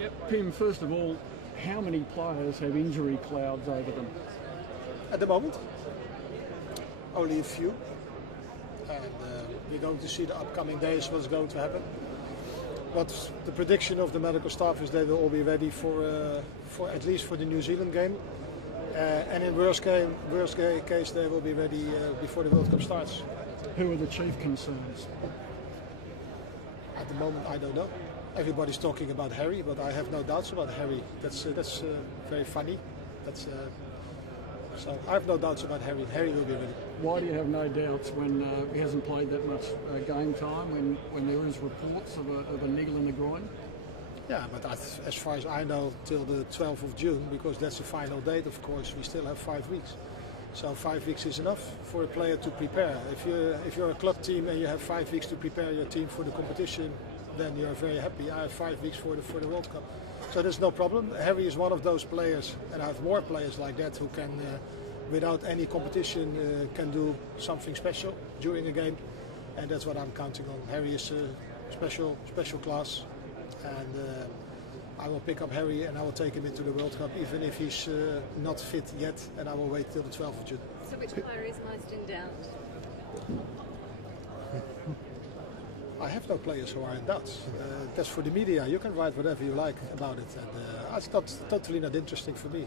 Yep. Pim, first of all, how many players have injury clouds over them? At the moment, only a few. And we're going to see the upcoming days what's going to happen. But the prediction of the medical staff is they will all be ready for at least for the New Zealand game. And in worst case, they will be ready before the World Cup starts. Who are the chief concerns? At the moment, I don't know. Everybody's talking about Harry, but I have no doubts about Harry. That's very funny. So I have no doubts about Harry. Harry will be ready. Why do you have no doubts when he hasn't played that much game time, when there is reports of a niggle in the groin? Yeah, but as far as I know, till the 12th of June, because that's the final date, of course, we still have 5 weeks. So 5 weeks is enough for a player to prepare. If you're a club team and you have 5 weeks to prepare your team for the competition, then you're very happy. I have 5 weeks for the World Cup. So there's no problem. Harry is one of those players, and I have more players like that who can, without any competition, can do something special during a game. And that's what I'm counting on. Harry is a special class. And I will pick up Harry and I will take him into the World Cup, even if he's not fit yet, and I will wait till the 12th of June. So which player is most in doubt? I have no players who are in doubt. That's for the media. You can write whatever you like about it, and it's totally not interesting for me.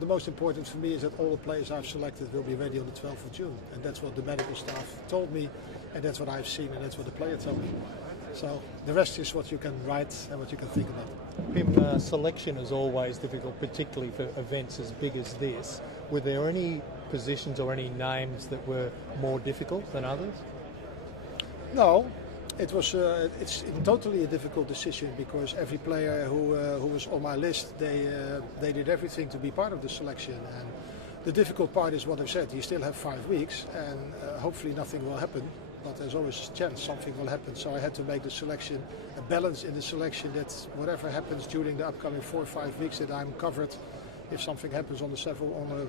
The most important for me is that all the players I've selected will be ready on the 12th of June, and that's what the medical staff told me, and that's what I've seen, and that's what the player told me. So the rest is what you can write and what you can think about. Pim, selection is always difficult, particularly for events as big as this. Were there any positions or any names that were more difficult than others? No. It's totally a difficult decision because every player who was on my list, they did everything to be part of the selection. And the difficult part is what I've said. You still have 5 weeks, and hopefully nothing will happen. But there's always a chance something will happen. So I had to make the selection, a balance in the selection that whatever happens during the upcoming 4 or 5 weeks, that I'm covered if something happens on a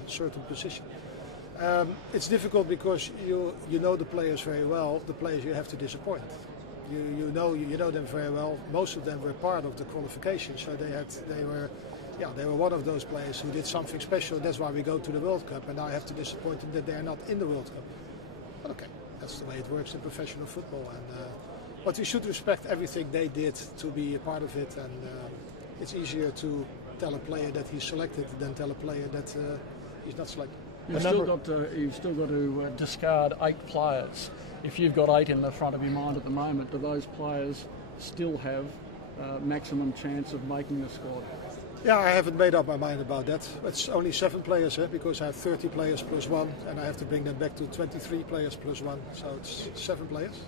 certain position. It's difficult because you know the players very well. The players you have to disappoint. You know them very well. Most of them were part of the qualification, so they were one of those players who did something special. That's why we go to the World Cup, and I have to disappoint them that they are not in the World Cup. But okay, that's the way it works in professional football. But we should respect everything they did to be a part of it, and it's easier to tell a player that he's selected than tell a player that he's not selected. You've still got to discard 8 players. If you've got 8 in the front of your mind at the moment, do those players still have maximum chance of making the squad? Yeah, I haven't made up my mind about that. It's only 7 players, because I have 30 players plus 1, and I have to bring them back to 23 players plus 1, so it's 7 players.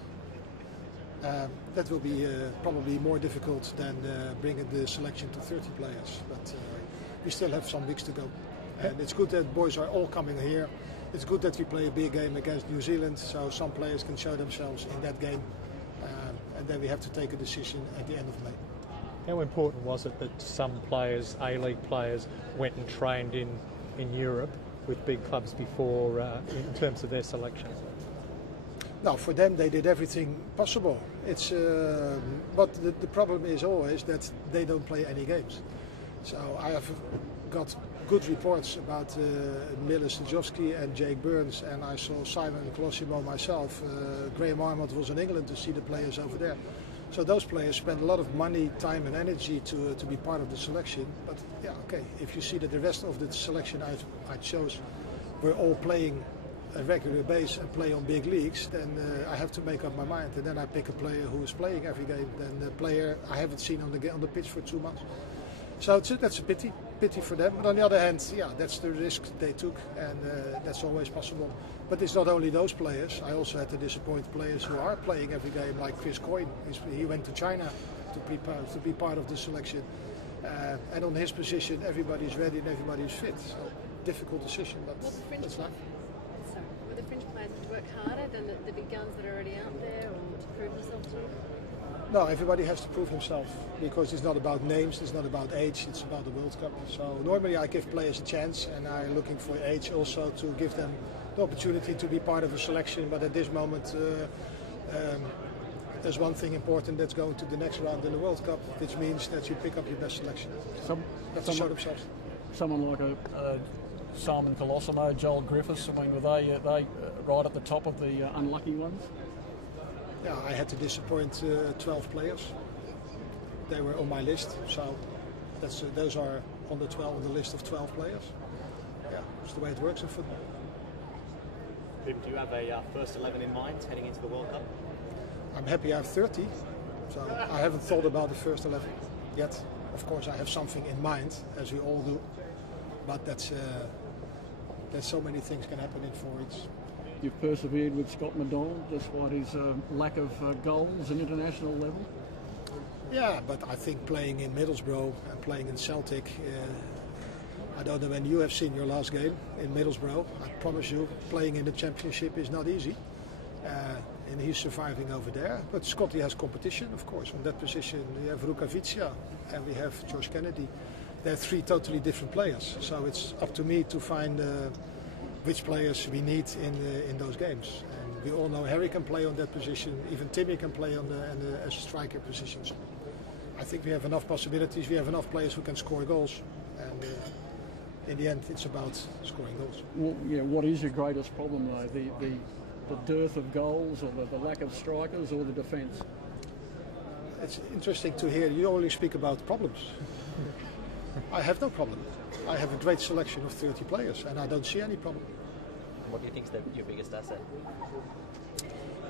That will be probably more difficult than bringing the selection to 30 players, but we still have some weeks to go. And it's good that boys are all coming here. It's good that we play a big game against New Zealand, so some players can show themselves in that game. And then we have to take a decision at the end of May. How important was it that some players, A-League players, went and trained in Europe with big clubs before in terms of their selection? No, for them they did everything possible. But the problem is always that they don't play any games. So I have got good reports about Miller Sejowski and Jake Burns, and I saw Simon Colosimo myself. Graham Arnold was in England to see the players over there. So those players spend a lot of money, time and energy to be part of the selection. But yeah, okay, if you see that the rest of the selection I chose were all playing a regular base and play on big leagues, then I have to make up my mind. And then I pick a player who is playing every game, then the player I haven't seen on the pitch for 2 months. So that's a pity for them. But on the other hand, yeah, that's the risk they took, and that's always possible. But it's not only those players. I also had to disappoint players who are playing every game, like Chris Coyne. He went to China to be part of the selection, and on his position, everybody's ready and everybody's fit. So difficult decision, but that's life. Sorry, will the French players have to work harder than the big guns that are already out there, or to prove themselves to you? No, everybody has to prove himself, because it's not about names, it's not about age, it's about the World Cup. So normally I give players a chance, and I'm looking for age also to give them the opportunity to be part of a selection. But at this moment, there's one thing important, that's going to the next round in the World Cup, which means that you pick up your best selection. Have to show themselves. Someone like a Simon Colosimo, Joel Griffiths, I mean, were they right at the top of the unlucky ones? Yeah, I had to disappoint 12 players. They were on my list, so those are on the list of 12 players. Yeah, it's the way it works in football. Pim, do you have a first 11 in mind heading into the World Cup? I'm happy I have 30, so I haven't thought about the first 11 yet. Of course, I have something in mind, as we all do, but there's so many things can happen in 4 weeks. You've persevered with Scott McDonald despite his lack of goals at international level? Yeah, but I think playing in Middlesbrough and playing in Celtic, I don't know when you have seen your last game in Middlesbrough. I promise you, playing in the Championship is not easy. And he's surviving over there. But Scotty has competition, of course. On that position, we have Rukavica and we have Josh Kennedy. They're 3 totally different players. So it's up to me to find which players we need in those games. And we all know Harry can play on that position. Even Timmy can play on as striker positions. I think we have enough possibilities. We have enough players who can score goals. And in the end, it's about scoring goals. Well, yeah, what is your greatest problem, though? The dearth of goals, or the lack of strikers, or the defence? It's interesting to hear you only speak about problems. I have no problem. I have a great selection of 30 players and I don't see any problem. What do you think is your biggest asset?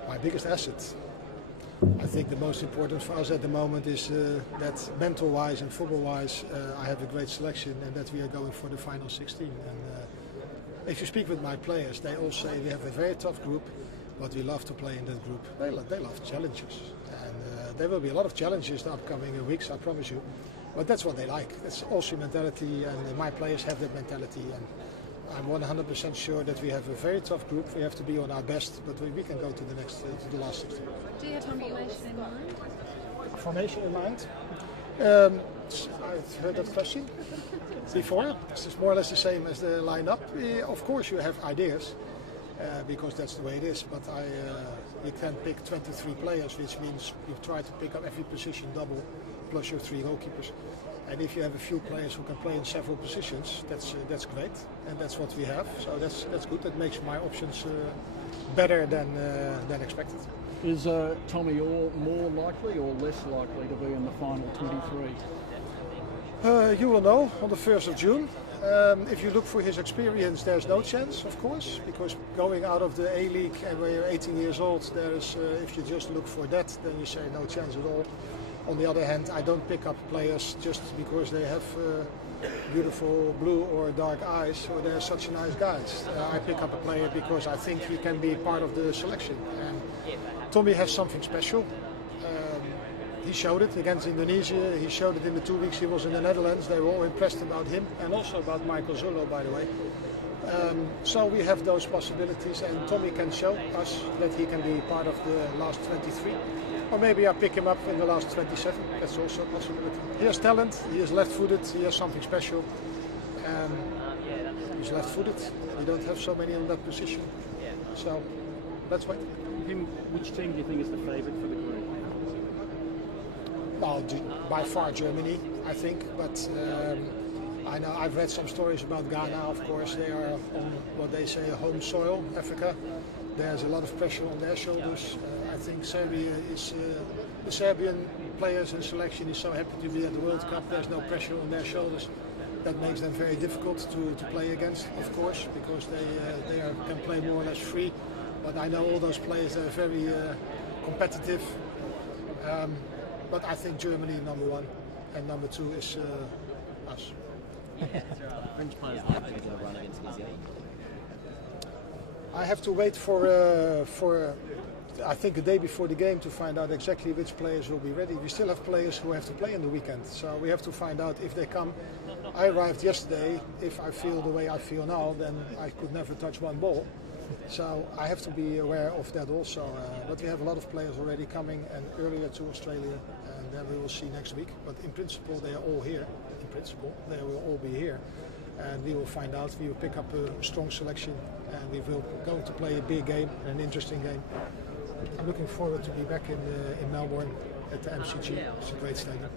My biggest asset? I think the most important for us at the moment is that mental-wise and football-wise I have a great selection and that we are going for the final 16. And if you speak with my players, they all say we have a very tough group, but we love to play in that group. They love challenges. And there will be a lot of challenges the upcoming weeks, I promise you. But that's what they like. That's also mentality, and my players have that mentality. And I'm 100% sure that we have a very tough group. We have to be on our best, but we can go to the last 16. Do you have a formation in mind? Formation in mind? I've heard that question before. It's more or less the same as the lineup. Of course, you have ideas because that's the way it is. But you can pick 23 players, which means you try to pick up every position double, plus your 3 goalkeepers. And if you have a few players who can play in several positions, that's great, and that's what we have. So that's good. That makes my options better than expected. Is Tommy Orr more likely or less likely to be in the final 23? You will know on the 1st of June. If you look for his experience, there's no chance, of course, because going out of the A-League and when you're 18 years old, there's if you just look for that, then you say no chance at all. On the other hand, I don't pick up players just because they have beautiful blue or dark eyes or they're such nice guys. I pick up a player because I think he can be part of the selection. And Tommy has something special. He showed it against Indonesia. He showed it in the 2 weeks he was in the Netherlands. They were all impressed about him and also about Michael Zullo, by the way. So we have those possibilities, and Tommy can show us that he can be part of the last 23. Or maybe I pick him up in the last 27. That's also a possibility. He has talent. He is left-footed. He has something special. He's left-footed. We don't have so many on that position. So let's wait. Which team do you think is the favourite for the group? Well, by far Germany, I think. But I know I've read some stories about Ghana. Of course, they are on what they say home soil, Africa. There's a lot of pressure on their shoulders. I think Serbia is the Serbian players and selection is so happy to be at the World Cup. There's no pressure on their shoulders. That makes them very difficult to play against, of course, because they can play more or less free. But I know all those players are very competitive. But I think Germany number 1 and number 2 is us. French players like to get a run against Easy. I have to wait for I think a day before the game to find out exactly which players will be ready. We still have players who have to play in the weekend, so we have to find out if they come. I arrived yesterday. If I feel the way I feel now, then I could never touch one ball. So I have to be aware of that also. But we have a lot of players already coming and earlier to Australia, and then we will see next week. But in principle, they are all here. In principle, they will all be here. And we will find out. We will pick up a strong selection, and we will going to play a big game, an interesting game. I'm looking forward to be back in Melbourne at the MCG. It's a great stadium.